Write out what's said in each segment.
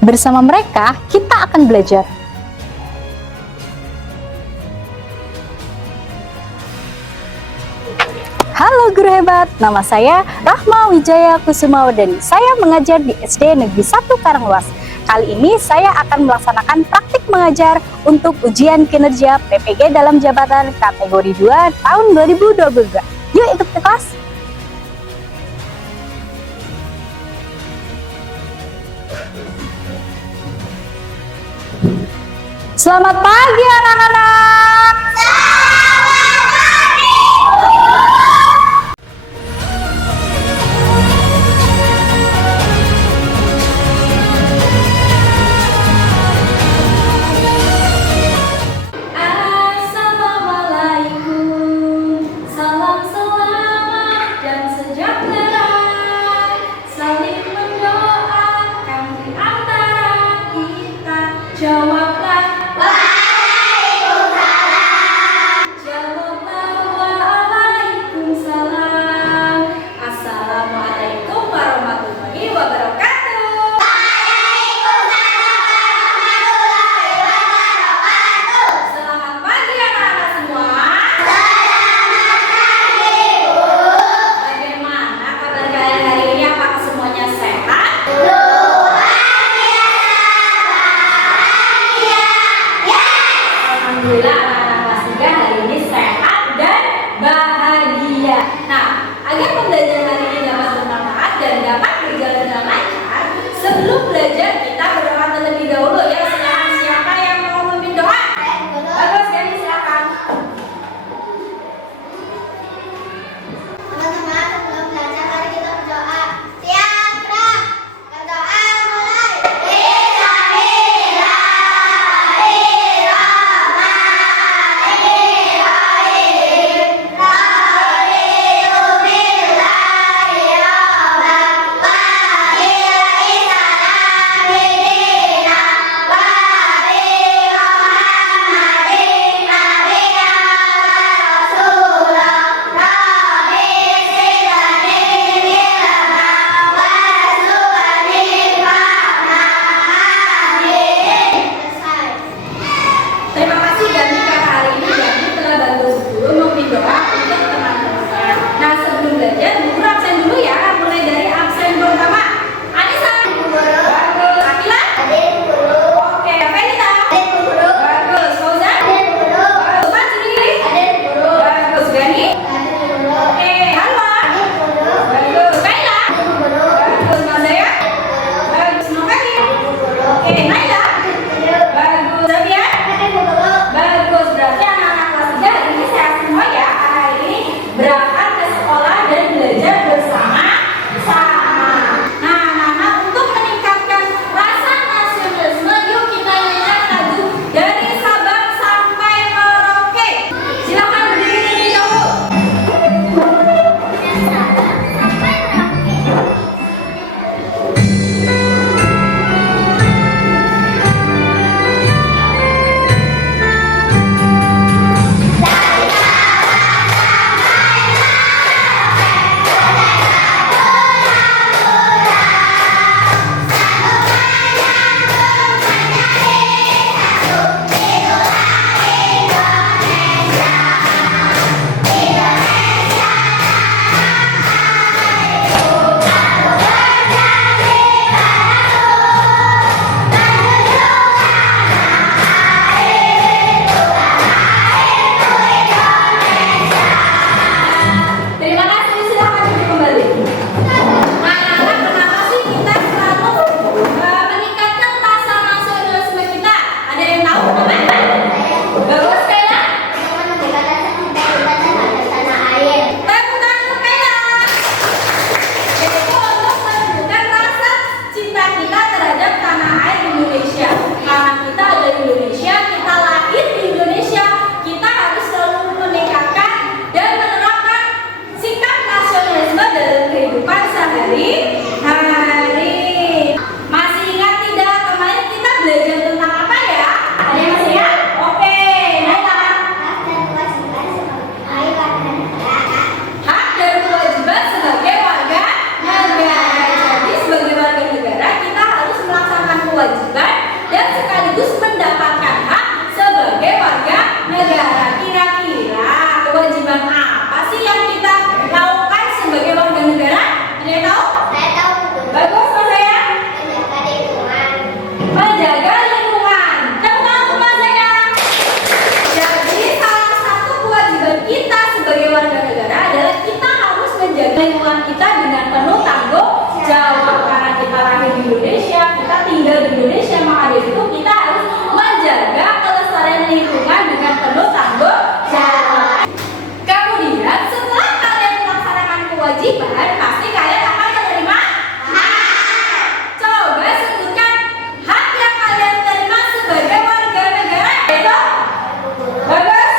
Bersama mereka, kita akan belajar. Halo guru hebat, nama saya Rahma Wijaya Kusumawardani. Saya mengajar di SD Negeri 1 Karangluas. Kali ini saya akan melaksanakan praktik mengajar untuk ujian kinerja PPG dalam jabatan kategori 2 tahun 2022. Yuk ikut ke kelas. Selamat pagi anak-anak. Assalamualaikum, salam selamat dan sejahtera, saling mendoakan di antara kita. Jawablah waalaikumsalam. Jawablah waalaikumsalam. Assalamualaikum warahmatullahi wabarakatuh. Selamat pagi anak-anak semua. Bagaimana kabar kalian hari ini? Apakah semuanya sehat? Alhamdulillah anak-anak kelas 3 hari ini sehat dan bahagia. Nah, agar pembelajaran hari ini dapat bermanfaat dan dapat berjalan dengan lancar, sebelum belajar kita berdoa terlebih dahulu ya. Silakan, siapa yang mau memimpin doa? Bagus, jadi silakan. Teman-teman, sebelum belajar mari kita berdoa. Siap, gerak. Berdoa mulai. Bismillahirrahmanirrahim. Raditu billahi lingkungan kita dengan penuh tanggung jawab. Karena kita lahir di Indonesia, kita tinggal di Indonesia, maka dari itu kita harus menjaga kelestarian lingkungan dengan penuh tanggung jawab. Kemudian setelah kalian melaksanakan kewajiban, pasti kalian akan menerima hak. Coba sebutkan hak yang kalian terima sebagai warga negara. Itu bagus.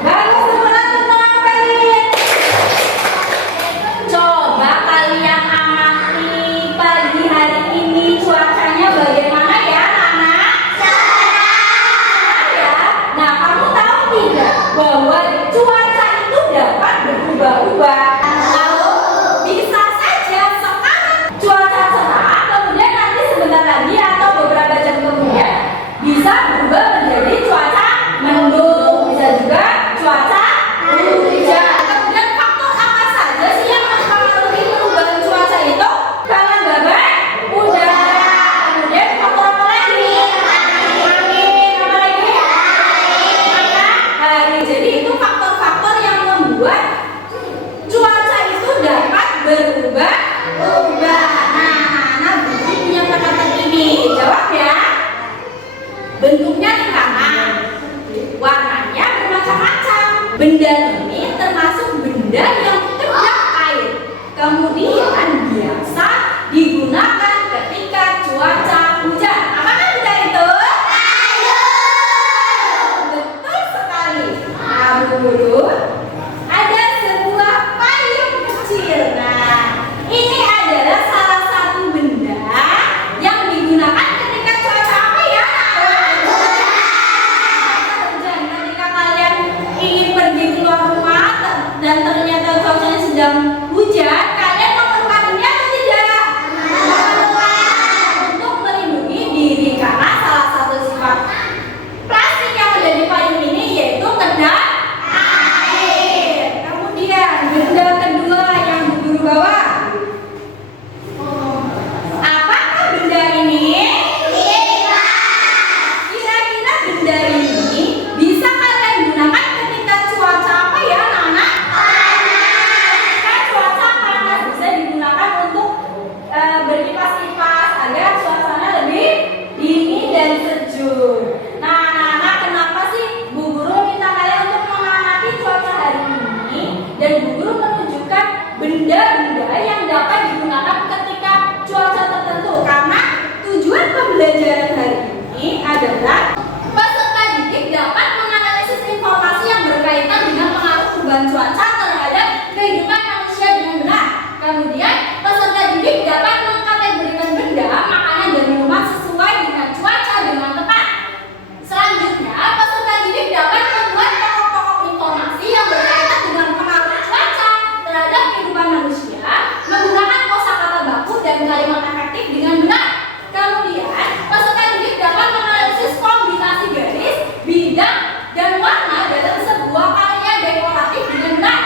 Bagus, semuanya tenang kalian. Coba kalian amati pagi hari ini cuacanya bagaimana ya, anak? Cerah ya. Nah, kamu tahu tidak bahwa cuaca itu dapat berubah-ubah? Lalu bisa saja sekarang cuaca cerah, kemudian nanti sebentar lagi atau beberapa jam kemudian bisa berubah menjadi cuaca mendung, bisa juga cuaca hujan. Kemudian faktor apa saja sih yang mempengaruhi perubahan cuaca itu? Kalang kabut, udara. Kemudian faktor apa lagi? Angin. Apa lagi? Matahari. Jadi itu faktor-faktor yang membuat cuaca itu dapat berubah-ubah. Nah, Budi punya perkataan ini. Jawab ya. Bentuknya lingkaran, warnanya bermacam-macam. Benda ini termasuk benda yang kedap air. Kemudian biasa digunakan ketika cuaca hujan. Apakah benda itu? Betul sekali. Nah, Bu, ada sebuah payung kecil. Nah, ini adalah salah satu benda yang digunakan ketika cuaca apa ya? Hujan. Ketika kalian ingin pergi keluar rumah dan ternyata cuacanya sedang hujan, kalian memerlukannya atau tidak? Memerlukan untuk melindungi diri, karena salah satu sifat plastik yang ada di payung ini yaitu kedap air. Kemudian benda kedua yang Bu Guru bawa. Apakah benda ini? Kira-kira benda ini bisa kalian gunakan ketika cuaca apa ya, anak-anak? Kan cuaca panas bisa digunakan untuk berkipas-kipas agar suasana lebih dingin dan sejuk. Nah, anak-anak, kenapa sih Bu Guru minta kalian untuk mengamati cuaca hari ini dan Bu Guru menunjukkan benda-benda yang dapat digunakan ketika cuaca tertentu? Karena tujuan pembelajaran hari ini adalah peserta didik dapat menganalisis informasi yang berkaitan dengan pengaruh perubahan cuaca terhadap kehidupan manusia dengan benar. Kemudian peserta didik dapat mengkategorikan benda, makanan, dan minuman sesuai dengan cuaca dengan tepat. Selanjutnya, peserta didik dapat membuat pokok-pokok informasi yang berkaitan dengan pengaruh cuaca terhadap kehidupan manusia menggunakan kosakata baku dan kalimat efektif dengan benar. Kemudian, peserta didik dapat menganalisis kombinasi garis, bidang, dan warna dalam sebuah karya dekoratif dengan benar.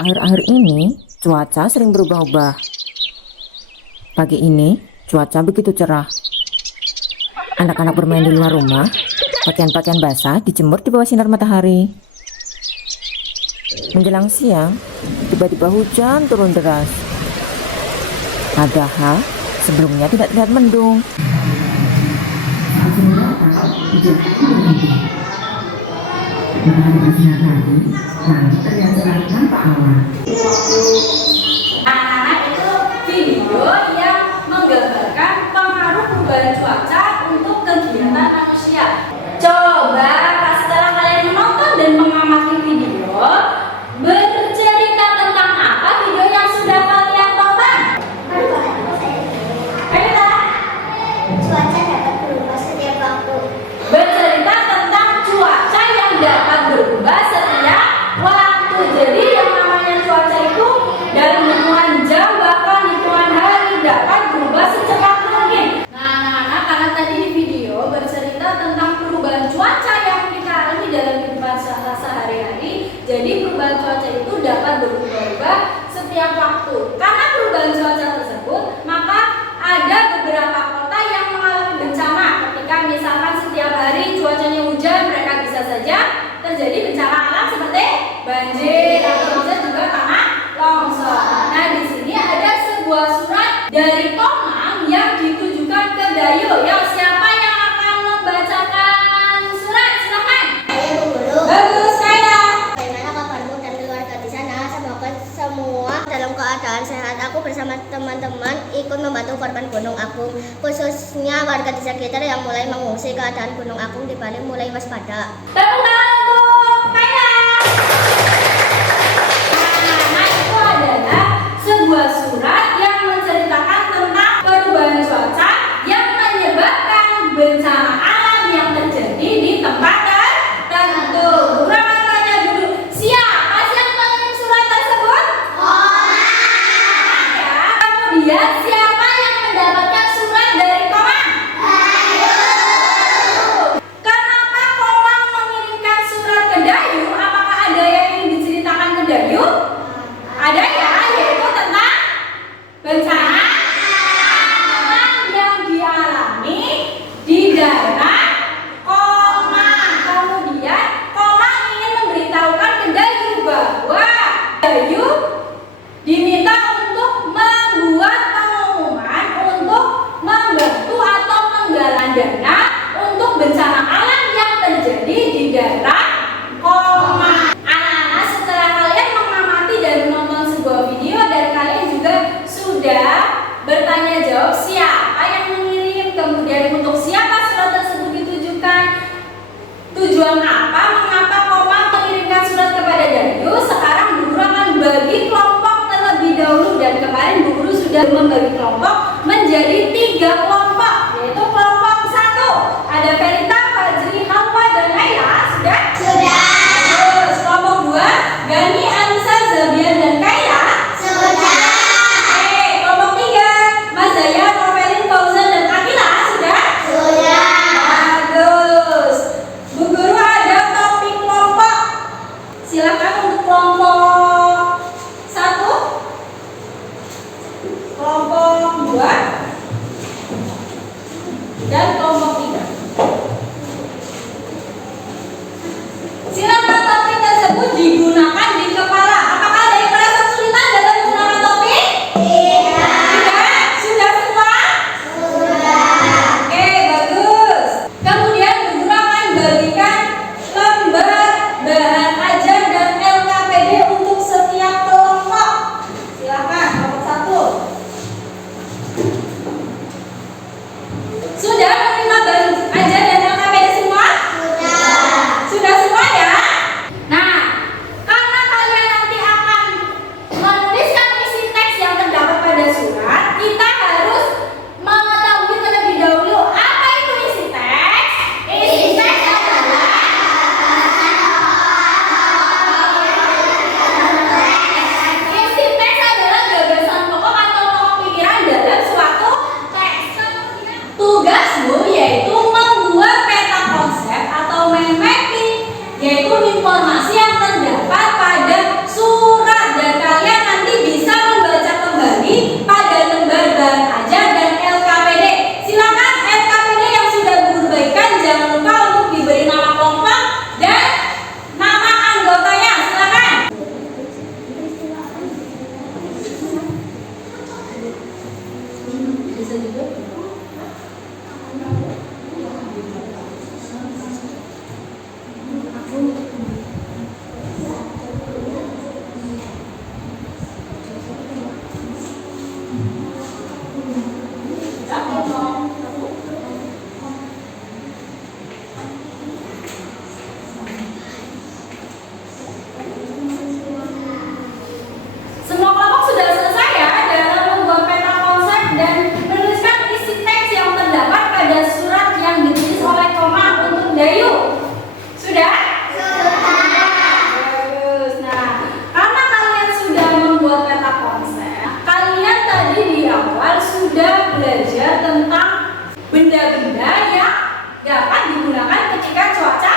Akhir-akhir ini cuaca sering berubah-ubah. Pagi ini cuaca begitu cerah. Anak-anak bermain di luar rumah, pakaian-pakaian basah dijemur di bawah sinar matahari. Menjelang siang, tiba-tiba hujan turun deras. Padahal sebelumnya tidak terlihat mendung. Anak-anak itu video yang menggambarkan pengaruh perubahan cuaca untuk kegiatan manusia. Coba setelah kalian menonton dan mengamati video, bercerita tentang apa video yang sudah kalian tonton? Cerita. Cuaca dapat berubah setiap waktu. Bercerita tentang cuaca yang dapat berubah setiap waktu. Jadi yang namanya cuaca itu dalam hitungan jam bahkan hitungan hari dapat berubah secepat mungkin. Nah, anak-anak, karena tadi di video bercerita tentang perubahan cuaca yang kita alami dalam kehidupan sehari-hari, jadi perubahan cuaca itu dapat berubah-ubah setiap waktu. Karena perubahan cuaca tersebut, maka ada beberapa kota yang mengalami bencana. Ketika misalkan setiap hari cuacanya hujan, mereka bisa saja terjadi bencana alam seperti banjir atau bisa juga tanah longsor. Nah, di sini ada sebuah surat dari Tomang yang ditujukan ke Dayu. Yang siapa yang akan membacakan surat? Silakan. Saya Bu Guru. Bagus, Kaila. Bagaimana kabarmu dan keluarga di sana? Semoga semua dalam keadaan sehat. Aku bersama teman-teman ikut membantu korban Gunung Agung, khususnya warga di sekitar yang mulai mengungsi. Keadaan Gunung Agung di Bali mulai waspada. Tepuk tangan untuk Kaila. Nah, itu adalah sebuah surat yang menceritakan tentang perubahan cuaca yang menyebabkan bencana alam yang terjadi di tempat tertentu. Beberapa tanya dulu, siapa sih yang mengirim surat tersebut? Ya. Kemudian siapa yang mendapatkan surat dari Komang? Kenapa Komang mengirimkan surat ke Dayu? Apakah ada yang ingin diceritakan ke Dayu? Ada ya, yaitu tentang bencana alam yang dialami di daerah Komang. Kemudian Komang ingin memberitahukan ke Dayu bahwa Dayu diminta untuk membuat pengumuman untuk membantu atau menggalang dana untuk bencana alam yang terjadi di daerah Komang. Anak-anak, setelah kalian mengamati dan menonton sebuah video dan kalian juga sudah bertanya jawab siapa yang mengirim, kemudian untuk siapa surat tersebut ditujukan, tujuan apa, mengapa Komang mengirimkan surat kepada Dayu. Sekarang Bu Guru akan bagi kelompok terlebih dahulu, dan kemarin Bu Guru sudah membagi kelompok menjadi 3 kelompok, yaitu kelompok 1 ada Verita, Fajri, Hawa, dan Naila. Sudah? Sudah. Terus kelompok 2 Gani, Anissa, Zabian, dan Kaila. Sudah. Oke, kelompok 3 Mas Zaya, Novelin, Fauzan, dan Akila. Sudah? Sudah. Bagus. Bu Guru ada topik kelompok. Silakan untuk kelompok 1, kelompok 2, dan kelompok 3. Silakan topik tersebut digunakan di kepala. Apakah ada yang merasa kesulitan dalam menggunakan topik? Tidak. Sudah semua? Oke, bagus. Kemudian Bu Guru akan bagikan lembar bahan ajar dan LKPD untuk setiap kelompok. Silakan, kelompok 1. Sudah menerima bisa juga. Semua kelompok sudah selesai ya dalam membuat peta konsep dan menuliskan isi teks yang terdapat pada surat yang ditulis oleh Koma untuk Dayu. Sudah? Bagus. Nah, karena kalian sudah membuat peta konsep, kalian tadi di awal sudah belajar tentang benda-benda yang dapat digunakan ketika cuaca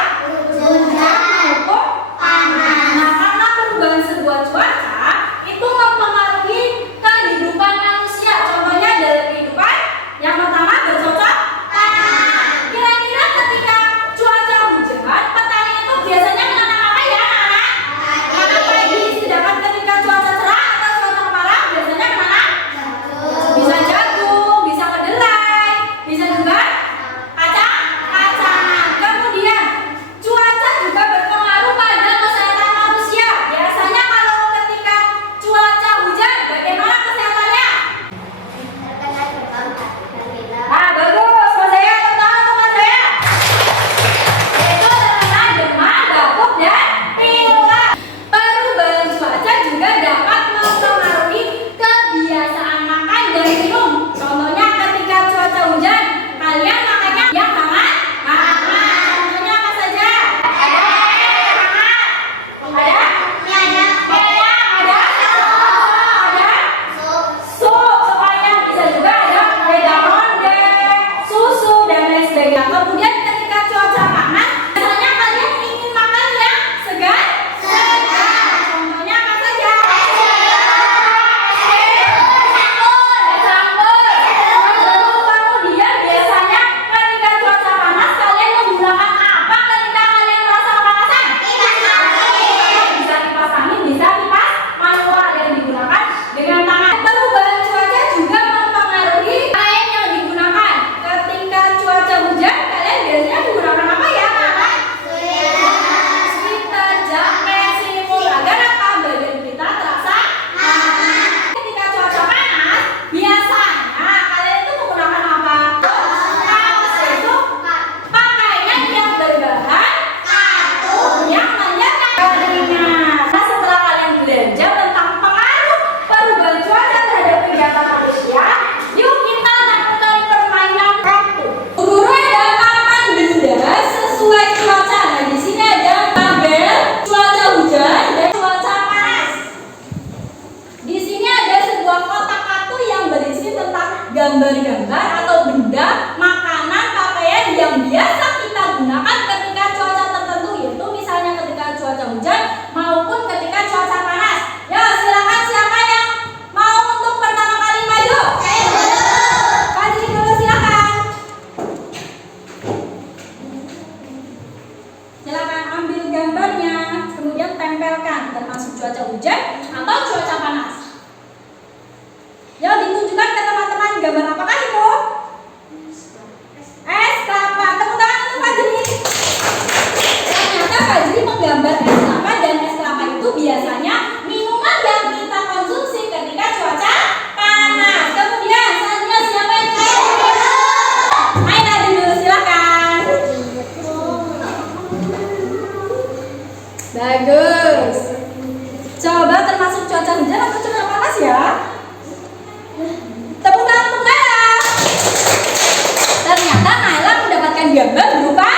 maupun panas. Nah, karena perubahan sebuah cuaca itu mempengaruhi kehidupan manusia. Contohnya dalam kehidupan yang pertama bercocok tanam. Kira-kira ketika cuaca hujan, petani itu biasanya menanam apa ya, anak-anak? Menanam padi. Sedangkan ketika cuaca cerah atau cuaca kemarau biasanya menanam bisa jagung, bisa kedelai, bisa juga kacang. Kemudian cuaca juga berpengaruh pada kesehatan manusia. Biasanya kalau ketika cuaca hujan, bagaimana kesehatannya? Ah, bagus, Mas Zaya, tentang itu Mas Zaya. Itu terkena demam, batuk, dan pilek. Perubahan cuaca juga dapat mempengaruhi kebiasaan makan dan minum. Contohnya ketika cuaca hujan, kalian makannya yang hangat. Contohnya apa saja? Ada hangat, ada sup supaya bisa juga ada wedang ronde, susu dan lain sebagainya. Kemudian ketika cuaca panas, biasanya kalian ingin makan yang segar. Contohnya apa saja? Kemudian biasanya ketika cuaca panas kalian menggunakan apa ketika kalian merasa kepanasan? Bisa kipas angin, bisa kipas manual yang digunakan dengan tangan. Perubahan cuaca juga mempengaruhi kain yang digunakan. Ketika cuaca hujan, kalian biasanya menggunakan apa ya, anak? Sweater, jaket, selimut agar apa? Badan kita terasa hangat. Ketika cuaca panas, biasanya kalian itu menggunakan apa? Kaos, itu pakaian yang berbahan katun yang menjaga keringat. Nah, setelah kalian belajar tentang pengaruh perubahan cuaca terhadap kegiatan manusia, yuk kita lakukan permainan waktu. Guru ada papan benda sesuai cuaca. Nah, di sini ada tabel cuaca hujan dan cuaca panas. Di sini ada sebuah kotak kartu yang berisi tentang gambar-gambar atau benda, makanan, pakaian yang biasa kita gunakan ketika cuaca tertentu, yaitu misalnya ketika cuaca hujan maupun ketika cuaca panas. Ya, silakan siapa yang mau untuk pertama kali maju? Fajri dulu silakan. Silakan ambil gambarnya, kemudian tempelkan termasuk cuaca hujan atau cuaca panas. Ya, ditunjukkan ke teman-teman gambar apakah itu? Es kelapa. Tepuk tangan untuk Fajri. Ternyata Fajri menggambar es kelapa, dan es kelapa itu biasanya minuman yang kita konsumsi ketika cuaca panas. Kemudian selanjutnya siapa yang mau? Ayo Nadine dulu silakan. Bagus. Coba termasuk cuaca hujan atau cuaca panas ya? Tepuk tangan untuk Naila. Ternyata Naila mendapatkan gambar berupa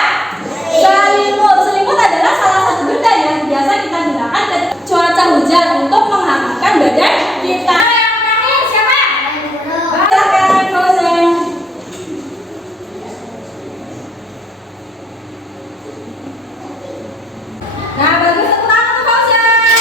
selimut. Selimut adalah salah satu benda yang biasa kita gunakan ketika cuaca hujan untuk menghangatkan badan kita. Yang terakhir siapa? Silakan Fauzan. Nah, bagus, tepuk tangan untuk Fauzan.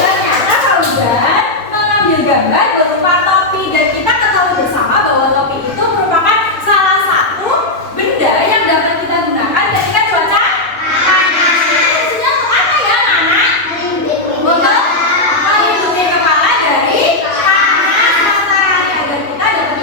Ternyata Fauzan mengambil gambar berupa topi, dan kita ketahui bersama bahwa topi itu merupakan salah satu benda yang dapat kita gunakan ketika cuaca panas. Fungsinya untuk apa ya, anak? Untuk melindungi kepala dari panas matahari agar kita dapat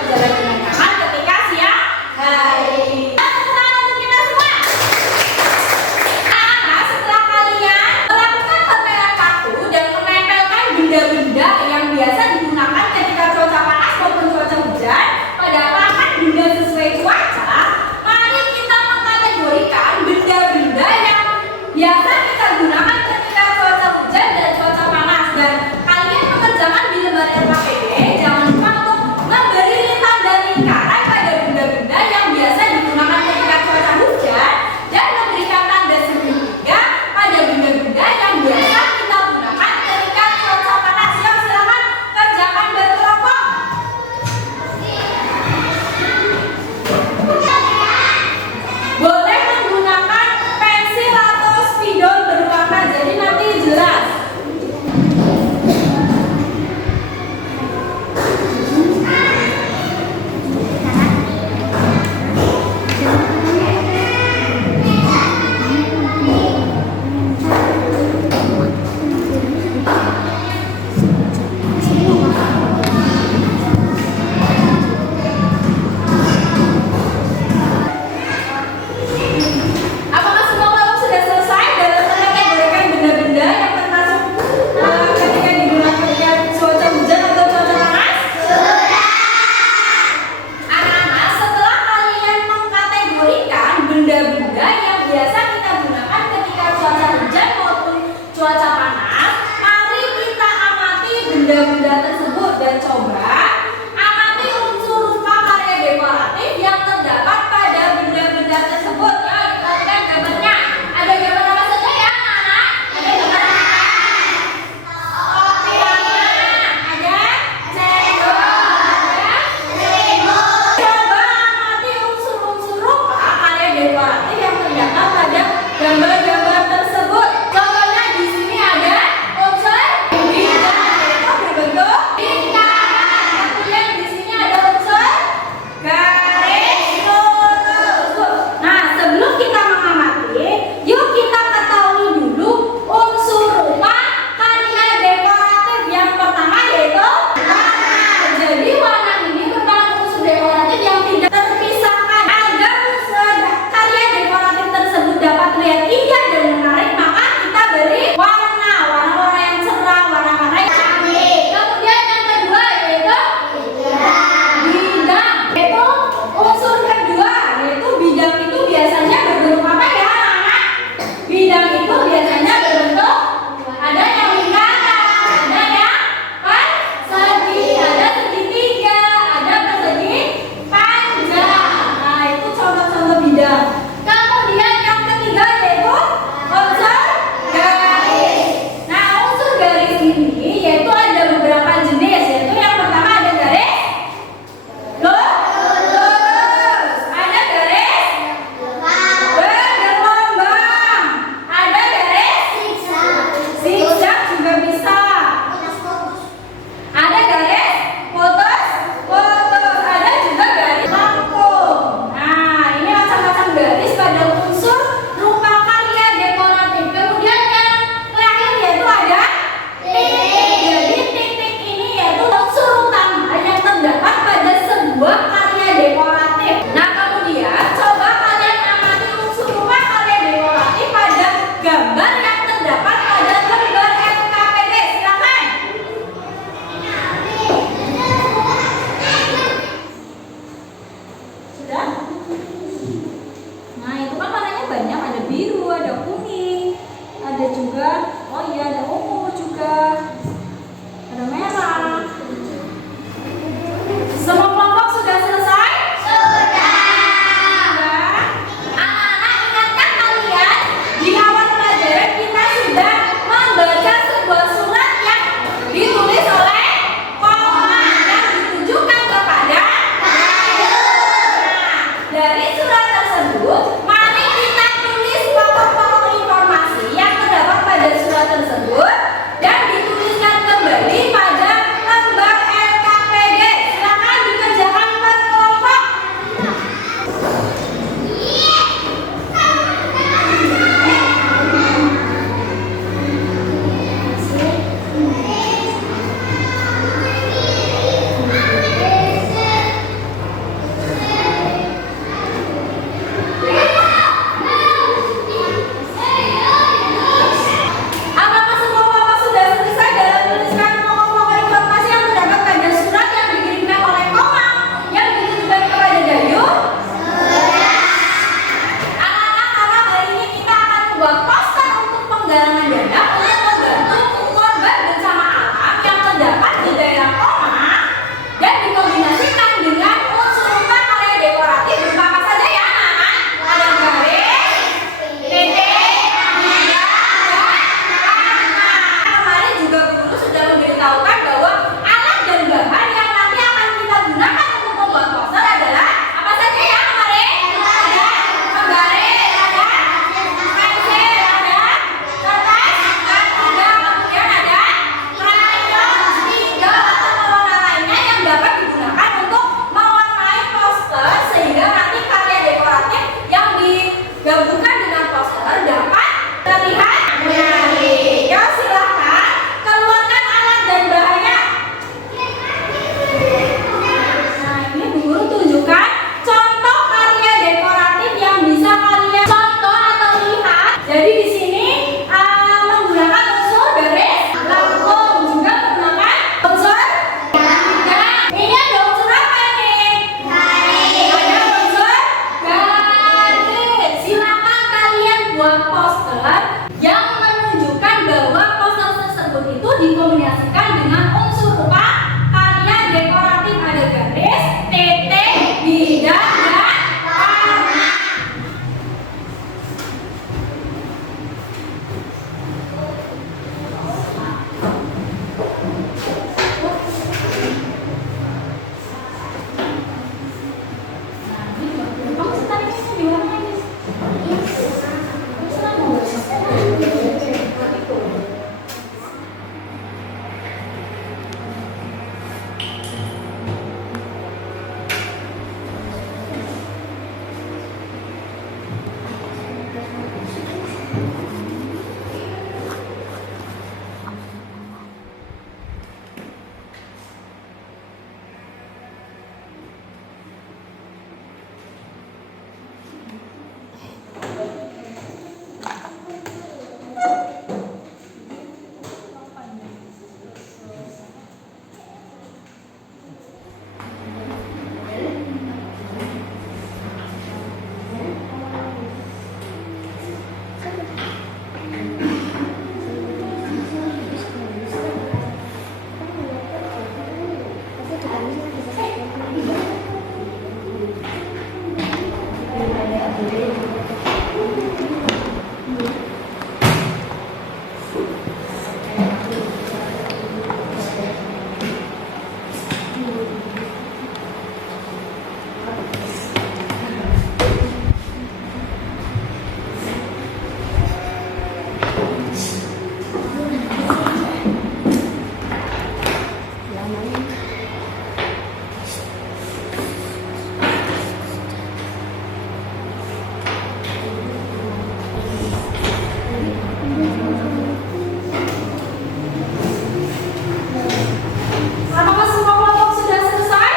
Apakah semua kelompok sudah selesai?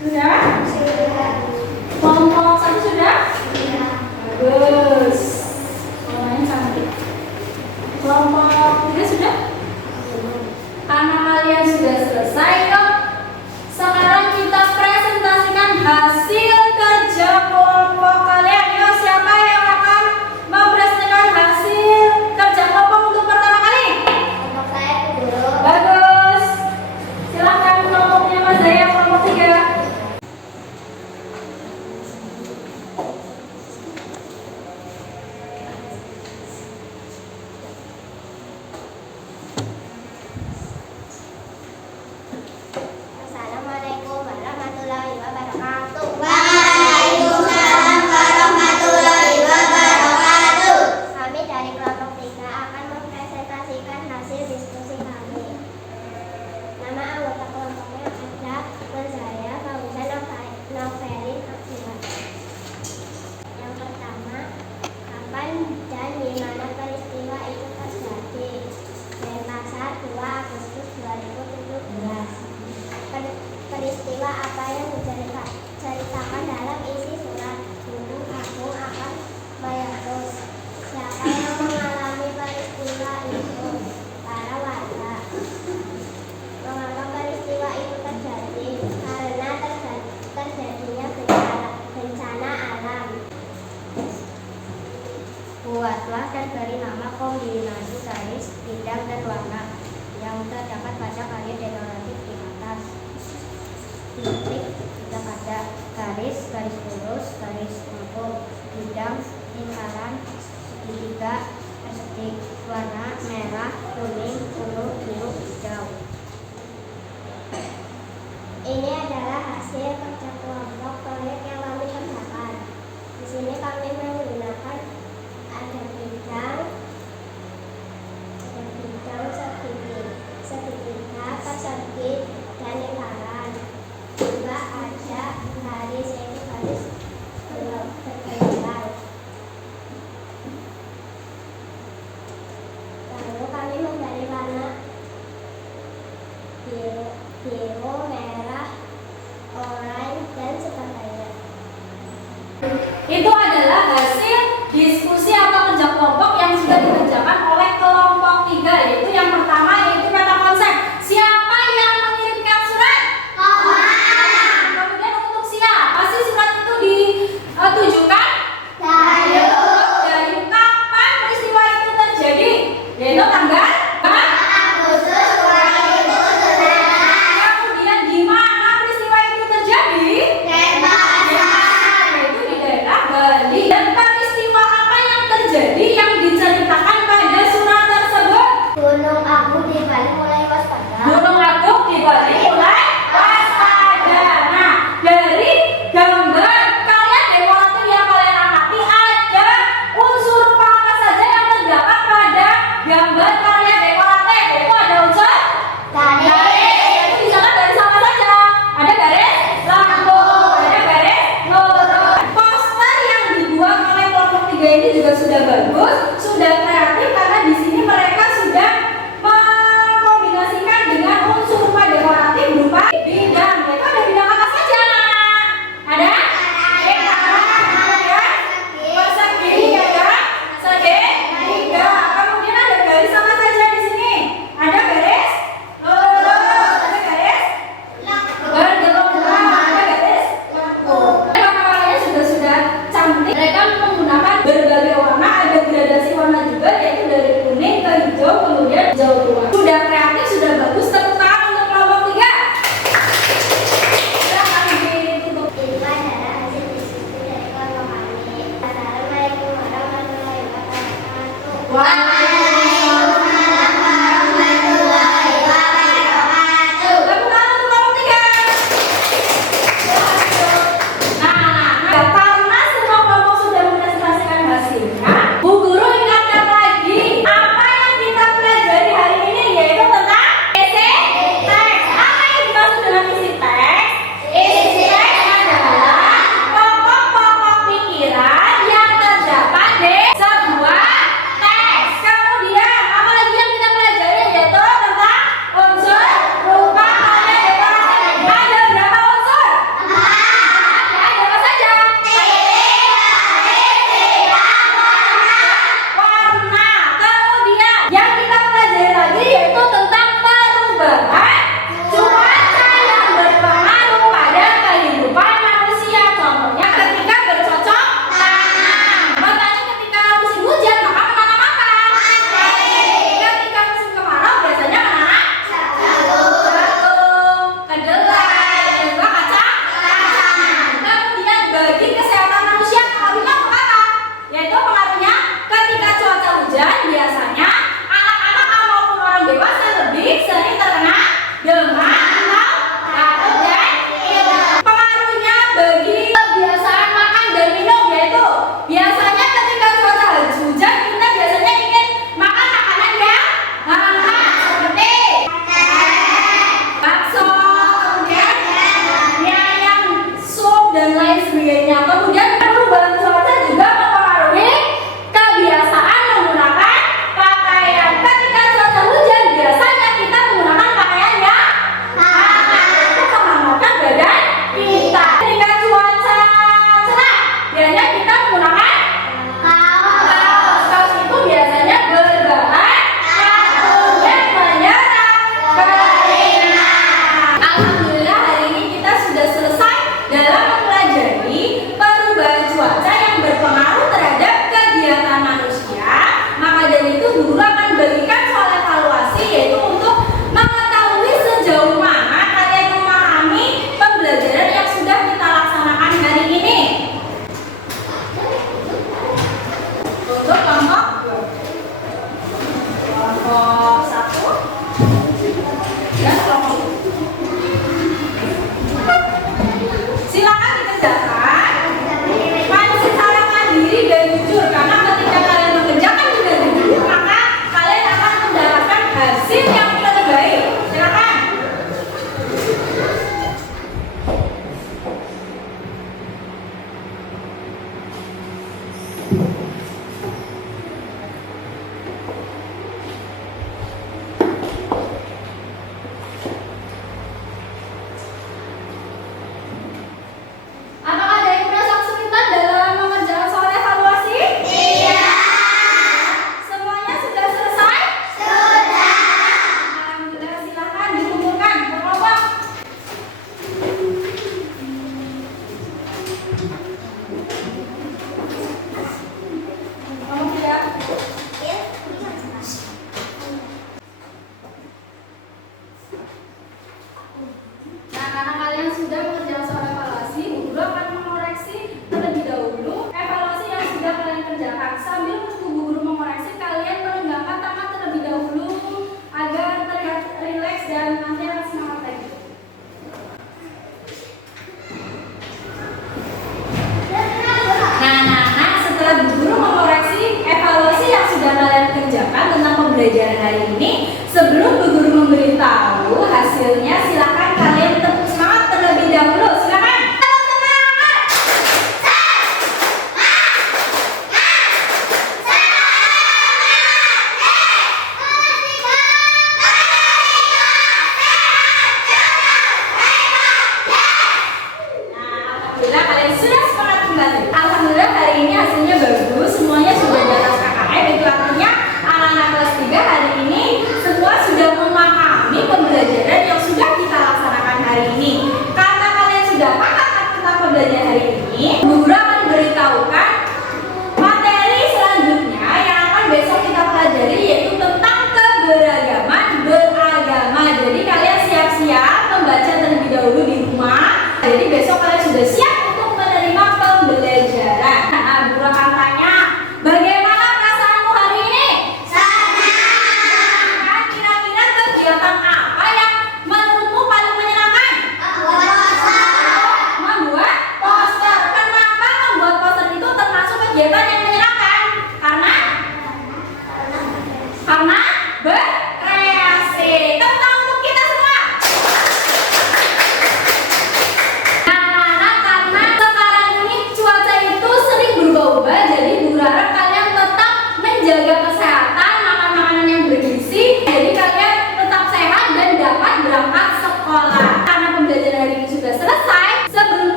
Sudah? Kelompok satu sudah? Bagus. Warnanya cantik. Kelompok tiga sudah? Karena kalian sudah selesai, yuk. Sekarang kita presentasikan hasil kerja kelompok kalian. Yuk, siapa yang akan mempresentasikan hasil kerja kelompok untuk pertama kali? Kelompok saya dulu. Bagus. Silakan kelompoknya Mas Zaya, kelompok 3. Assalamualaikum warahmatullahi wabarakatuh. Waalaikumsalam warahmatullahi wabarakatuh. Kami dari kelompok 3 akan mempresentasikan hasil diskusi kami. Nama anggota kelompoknya ada Mazaya, Fauzan, Novelin, Akila. Yang pertama, kapan dan di mana peristiwa itu terjadi? Denpasar, 2 Agustus 2017. Peristiwa apa yang diceritakan dalam isi surat? Gunung Agung akan meletus. Siapa yang mengalami peristiwa itu? Para warga. Mengapa peristiwa itu terjadi? Karena terjadinya bencana alam. Buatlah dan beri nama kombinasi garis, bidang, dan warna yang terdapat pada karya dekoratif di atas. Titik kita pada garis, garis lurus, garis lengkung, bidang, lingkaran, segitiga, persegi, warna merah, kuning, ungu, biru, hijau. Ini adalah hasil kerja kelompok proyek yang kami kerjakan. Di sini kami menggunakan ada bidang, segitiga, persegi, dan lingkaran. Juga ada garis, yaitu garis vertikal. Lalu kami memberi warna biru